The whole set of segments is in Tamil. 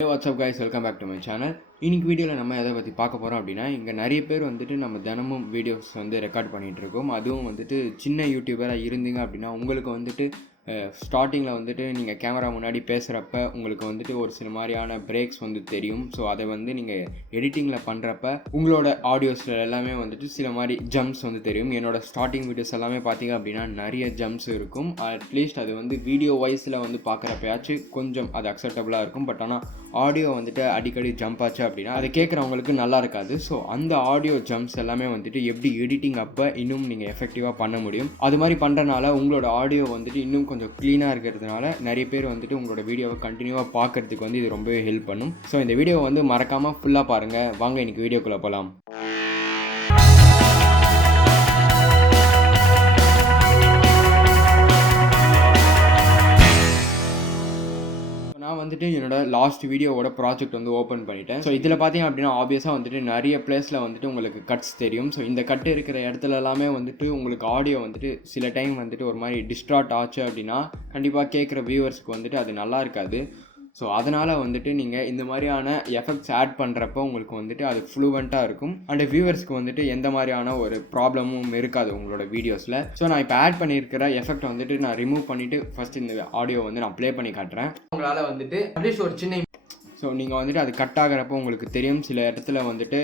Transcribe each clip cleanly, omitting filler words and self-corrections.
Hey, what's up guys, welcome back to my channel. இன்னைக்கு வீடியோவில் நம்ம எதை பற்றி பார்க்க போகிறோம் அப்படின்னா, இங்கே நிறைய பேர் வந்துட்டு நம்ம தினமும் வீடியோஸ் வந்து ரெக்கார்ட் பண்ணிகிட்டு இருக்கோம். அதுவும் வந்துட்டு சின்ன யூடியூபராக இருந்தீங்க அப்படின்னா உங்களுக்கு வந்துட்டு ஸ்டார்டிங்கில் வந்துட்டு நீங்கள் கேமரா முன்னாடி பேசுகிறப்ப உங்களுக்கு வந்துட்டு ஒரு சில மாதிரியான பிரேக்ஸ் வந்து தெரியும். ஸோ அதை வந்து நீங்கள் எடிட்டிங்கில் பண்ணுறப்ப உங்களோட ஆடியோஸில் எல்லாமே வந்துட்டு சில மாதிரி ஜம்ப்ஸ் வந்து தெரியும். என்னோடய ஸ்டார்டிங் வீடியோஸ் எல்லாமே பார்த்தீங்க அப்படின்னா நிறைய ஜம்ப்ஸ் இருக்கும். அட்லீஸ்ட் அது வந்து வீடியோ வைஸில் வந்து பார்க்குறப்பயாச்சும் கொஞ்சம் அது அக்செப்டபுளாக இருக்கும். பட் ஆனால் ஆடியோ வந்துட்டு அடிக்கடி ஜம்ப் ஆச்சு அப்படின்னா அதை கேட்குறவங்களுக்கு நல்லா இருக்காது. ஸோ அந்த ஆடியோ ஜம்ப்ஸ் எல்லாமே வந்துட்டு எப்படி எடிட்டிங் அப்போ இன்னும் நீங்கள் எஃபெக்டிவாக பண்ண முடியும், அது மாதிரி பண்ணுறனால உங்களோட ஆடியோ வந்துட்டு இன்னும் கொஞ்சம் க்ளீனாக இருக்கிறதுனால நிறைய பேர் வந்துட்டு உங்களோட வீடியோவை கண்டினியூவாக பார்க்கறதுக்கு வந்து இது ரொம்பவே ஹெல்ப் பண்ணும். ஸோ இந்த வீடியோவை வந்து மறக்காமல் ஃபுல்லாக பாருங்கள். வாங்க இன்னைக்கு வீடியோக்குள்ளே போகலாம். நான் வந்துட்டு என்னோட லாஸ்ட் வீடியோவோட ப்ராஜெக்ட் வந்து ஓப்பன் பண்ணிட்டேன். ஸோ இதில் பார்த்தீங்க அப்படின்னா ஆப்வியஸாக வந்துட்டு நிறைய பிளேஸில் வந்துட்டு உங்களுக்கு கட்ஸ் தெரியும். ஸோ இந்த கட்டு இருக்கிற இடத்துல எல்லாமே வந்துட்டு உங்களுக்கு ஆடியோ வந்துட்டு சில டைம் வந்துட்டு ஒரு மாதிரி டிஸ்ட்ராக்ட் ஆச்சு அப்படின்னா கண்டிப்பாக கேட்குற வியூவர்ஸ்க்கு வந்துட்டு அது நல்லா இருக்காது. ஸோ அதனால் வந்துட்டு நீங்கள் இந்த மாதிரியான எஃபெக்ட்ஸ் ஆட் பண்ணுறப்போ உங்களுக்கு வந்துட்டு அது ஃப்ளூவெண்ட்டாக இருக்கும். அண்ட் வியூவர்ஸ்க்கு வந்துட்டு எந்த மாதிரியான ஒரு ப்ராப்ளமும் இருக்காது உங்களோட வீடியோஸில். ஸோ நான் இப்போ ஆட் பண்ணியிருக்கிற எஃபெக்ட் வந்துட்டு நான் ரிமூவ் பண்ணிவிட்டு ஃபஸ்ட் இந்த ஆடியோ வந்து நான் ப்ளே பண்ணி காட்டுறேன். உங்களால் வந்துட்டு அட்லீஸ்ட் ஒரு சின்ன நீங்கள் வந்துட்டு அது கட் ஆகிறப்போ உங்களுக்கு தெரியும் சில இடத்துல வந்துட்டு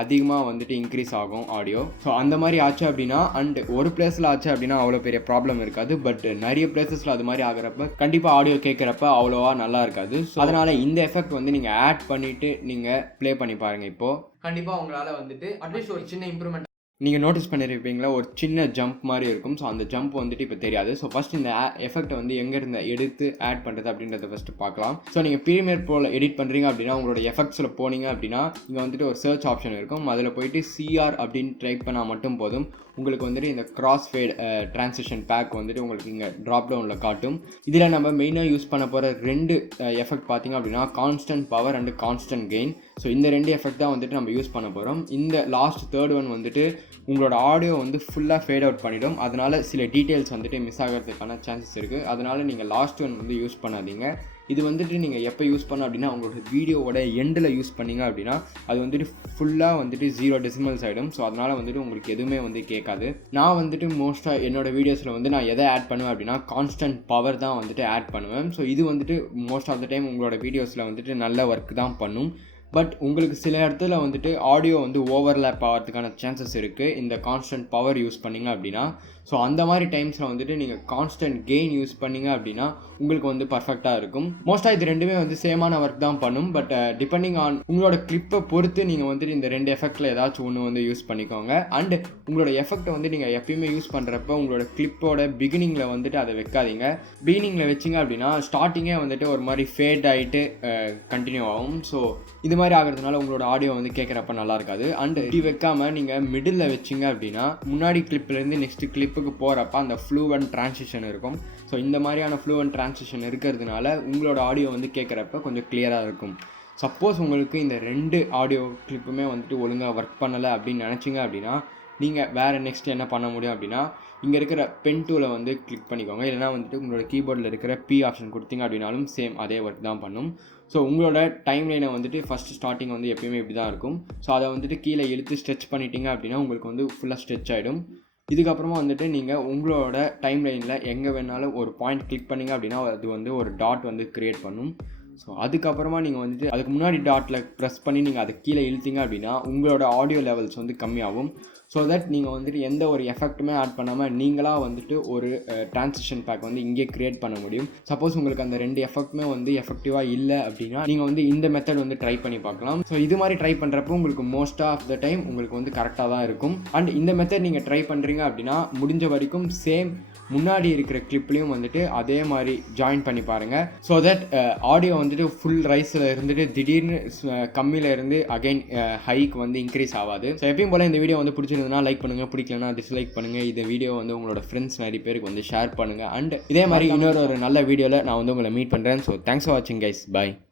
அதிகமாக வந்துட்டு இன்க்ரீஸ் ஆகும் ஆடியோ. ஸோ அந்த மாதிரி ஆச்சு அப்படின்னா அண்ட் ஒரு பிளேஸில் ஆச்சு அப்படின்னா அவ்வளோ பெரிய ப்ராப்ளம் இருக்காது. பட் நிறைய பிளேசஸில் அது மாதிரி ஆகிறப்ப கண்டிப்பாக ஆடியோ கேட்குறப்ப அவ்வளோவா நல்லா இருக்காது. ஸோ அதனால் இந்த எஃபெக்ட் வந்து நீங்கள் ஆட் பண்ணிவிட்டு நீங்கள் ப்ளே பண்ணி பாருங்கள். இப்போது கண்டிப்பாக உங்களால் வந்துட்டு அட்லீஸ்ட் ஒரு சின்ன இம்ப்ரூவ்மெண்ட் நீங்கள் நோட்டீஸ் பண்ணியிருப்பீங்களா, ஒரு சின்ன ஜம்ப் மாதிரி இருக்கும். ஸோ அந்த ஜம்ப் வந்துட்டு இப்போ தெரியாது. ஸோ ஃபஸ்ட் இந்த எஃபெக்ட்டை வந்து எங்கேருந்து எடுத்து ஆட் பண்ணுறது அப்படின்றத ஃபஸ்ட்டு பார்க்கலாம். ஸோ நீங்கள் ப்ரீமியர் ப்ரோவில் எடிட் பண்ணுறீங்க அப்படின்னா உங்களோட எஃபெக்ட்ஸில் போனீங்க அப்படின்னா இங்கே வந்துட்டு ஒரு சர்ச் ஆப்ஷன் இருக்கும். அதில் போயிட்டு சிஆர் அப்படின்னு டைப் பண்ணால் மட்டும் போதும். உங்களுக்கு வந்துட்டு இந்த கிராஸ் ஃபேட் ட்ரான்சிஷன் பேக் வந்துட்டு உங்களுக்கு இங்கே ட்ராப் டவுனில் காட்டும். இதில் நம்ம மெயினாக யூஸ் பண்ண போகிற ரெண்டு எஃபெக்ட் பார்த்திங்க அப்படின்னா constant power and constant gain. So இந்த ரெண்டு எஃபெக்ட் தான் வந்துட்டு நம்ம யூஸ் பண்ண போகிறோம். இந்த லாஸ்ட் தேர்ட் ஒன் வந்துட்டு உங்களோட ஆடியோ வந்து ஃபுல்லாக ஃபேட் அவுட் பண்ணிவிடும். அதனால் சில டீட்டெயில்ஸ் வந்துட்டு மிஸ் ஆகிறதுக்கான சான்சஸ் இருக்குது. அதனால் நீங்கள் லாஸ்ட் ஒன் வந்து யூஸ் பண்ணாதீங்க. இது வந்துட்டு நீங்கள் எப்போ யூஸ் பண்ண அப்படின்னா உங்களோட வீடியோவோட எண்டில் யூஸ் பண்ணிங்க அப்படின்னா அது வந்துட்டு ஃபுல்லாக வந்துட்டு 0 டெசிமல்ஸ் ஆகிடும். ஸோ அதனால் வந்துட்டு உங்களுக்கு எதுவுமே வந்து கேட்காது. நான் வந்துட்டு மோஸ்ட்டாக என்னோடய வீடியோஸில் வந்து நான் எதை ஆட் பண்ணுவேன் அப்படின்னா கான்ஸ்டன்ட் பவர் தான் வந்துட்டு ஆட் பண்ணுவேன். ஸோ இது வந்துட்டு மோஸ்ட் ஆஃப் த டைம் உங்களோட வீடியோஸில் வந்துட்டு நல்ல ஒர்க் தான் பண்ணும். பட் உங்களுக்கு சில இடத்துல வந்துட்டு ஆடியோ வந்து ஓவர்லேப் ஆகிறதுக்கான சான்சஸ் இருக்குது இந்த கான்ஸ்டன்ட் பவர் யூஸ் பண்ணிங்க அப்படின்னா. ஸோ அந்த மாதிரி டைம்ஸில் வந்துட்டு நீங்கள் கான்ஸ்டன்ட் கெயின் யூஸ் பண்ணிங்க அப்படின்னா உங்களுக்கு வந்து பர்ஃபெக்டாக இருக்கும். மோஸ்ட்டாக இது ரெண்டுமே வந்து சேமான ஒர்க் தான் பண்ணும். பட் டிபெண்டிங் ஆன் உங்களோட கிளிப்பை பொறுத்து நீங்கள் வந்துட்டு இந்த ரெண்டு எஃபெக்டில் ஏதாச்சும் ஒன்று வந்து யூஸ் பண்ணிக்கோங்க. அண்ட் உங்களோட எஃபெக்ட்டை வந்து நீங்கள் எப்பயுமே யூஸ் பண்ணுறப்ப உங்களோட கிளிப்போட பிகினிங்கில் வந்துட்டு அதை வைக்காதீங்க. பிகினிங்கில் வச்சிங்க அப்படின்னா ஸ்டார்டிங்கே வந்துட்டு ஒரு மாதிரி ஃபேட் ஆகிட்டு கண்டினியூ ஆகும். ஸோ இது மாதிரி ஆகிறதுனால உங்களோட ஆடியோ வந்து கேட்குறப்ப நல்லா இருக்காது. அண்ட் இப்படி வைக்காமல் நீங்கள் மிடில் வச்சிங்க அப்படின்னா முன்னாடி கிளிப்லேருந்து நெக்ஸ்ட் கிளிப்புக்கு போகிறப்ப அந்த ஃப்ளூவன்ட் ட்ரான்சிஷன் இருக்கும். ஸோ இந்த மாதிரியான ஃப்ளூவன்ட் ட்ரான்சிஷன் இருக்கிறதுனால உங்களோட ஆடியோ வந்து கேட்குறப்ப கொஞ்சம் கிளியராக இருக்கும். சப்போஸ் உங்களுக்கு இந்த ரெண்டு ஆடியோ கிளிப்புமே வந்துட்டு ஒழுங்காக ஒர்க் பண்ணலை அப்படின்னு நினச்சிங்க அப்படின்னா நீங்கள் வேறு நெக்ஸ்ட் என்ன பண்ண முடியும் அப்படின்னா இங்கே இருக்கிற பென் டூலை வந்து கிளிக் பண்ணிக்கோங்க. இல்லைனா வந்துட்டு உங்களோட கீபோர்டில் இருக்கிற பி ஆப்ஷன் கொடுத்தீங்க அப்படின்னாலும் சேம் அதே ஒர்க் தான் பண்ணும். ஸோ உங்களோட டைம் லைனை வந்துட்டு ஃபஸ்ட் ஸ்டார்டிங் வந்து எப்பயுமே இப்படி தான் இருக்கும். ஸோ அதை வந்துட்டு கீழே இழுத்து ஸ்ட்ரெச் பண்ணிட்டீங்க அப்படின்னா உங்களுக்கு வந்து ஃபுல்லாக ஸ்ட்ரெச் ஆகிடும். இதுக்கப்புறமா வந்துட்டு நீங்கள் உங்களோட டைம் லைனில் எங்கே வேணாலும் ஒரு பாயிண்ட் கிளிக் பண்ணிங்க அப்படின்னா அது வந்து ஒரு டாட் வந்து க்ரியேட் பண்ணும். ஸோ அதுக்கப்புறமா நீங்கள் வந்துட்டு அதுக்கு முன்னாடி டாட்டில் ப்ரெஸ் பண்ணி நீங்கள் அதை கீழே இழுத்தீங்க அப்படின்னா உங்களோட ஆடியோ லெவல்ஸ் வந்து கம்மியாகும். ஸோ தட் நீங்கள் வந்துட்டு எந்த ஒரு எஃபெக்ட்டுமே ஆட் பண்ணாமல் நீங்களாக வந்துட்டு ஒரு ட்ரான்சிஷன் பேக் வந்து இங்கே க்ரியேட் பண்ண முடியும். சப்போஸ் உங்களுக்கு அந்த ரெண்டு எஃபெக்ட்டுமே வந்து எஃபெக்டிவாக இல்லை அப்படின்னா நீங்கள் வந்து இந்த மெத்தட் வந்து ட்ரை பண்ணி பார்க்கலாம். ஸோ இது மாதிரி ட்ரை பண்ணுறப்போ உங்களுக்கு மோஸ்ட் ஆஃப் த டைம் உங்களுக்கு வந்து கரெக்டாக தான் இருக்கும். அண்ட் இந்த மெத்தட் நீங்கள் ட்ரை பண்ணுறீங்க அப்படின்னா முடிஞ்ச வரைக்கும் சேம் முன்னாடி இருக்கிற கிளிப்லேயும் வந்துட்டு அதே மாதிரி ஜாயின் பண்ணி பாருங்கள். ஸோ தட் ஆடியோ வந்துட்டு ஃபுல் ரைஸில் இருந்துட்டு திடீர்னு கம்மியில் இருந்து அகைன் ஹைக்கு வந்து இன்க்ரீஸ் ஆகாது. ஸோ எப்பயும் போல் இந்த வீடியோ வந்து பிடிச்சிருந்ததுன்னா லைக் பண்ணுங்கள், பிடிக்கலன்னா டிஸ்லைக் பண்ணுங்கள். இந்த வீடியோ வந்து உங்களோட ஃப்ரெண்ட்ஸ் நிறைய பேருக்கு வந்து ஷேர் பண்ணுங்கள். அண்ட் இதே மாதிரி இன்னொரு நல்ல வீடியோவில் நான் வந்து உங்களை மீட் பண்ணுறேன். ஸோ தேங்க்ஸ் ஃபார் வாட்சிங் கைஸ். பாய்.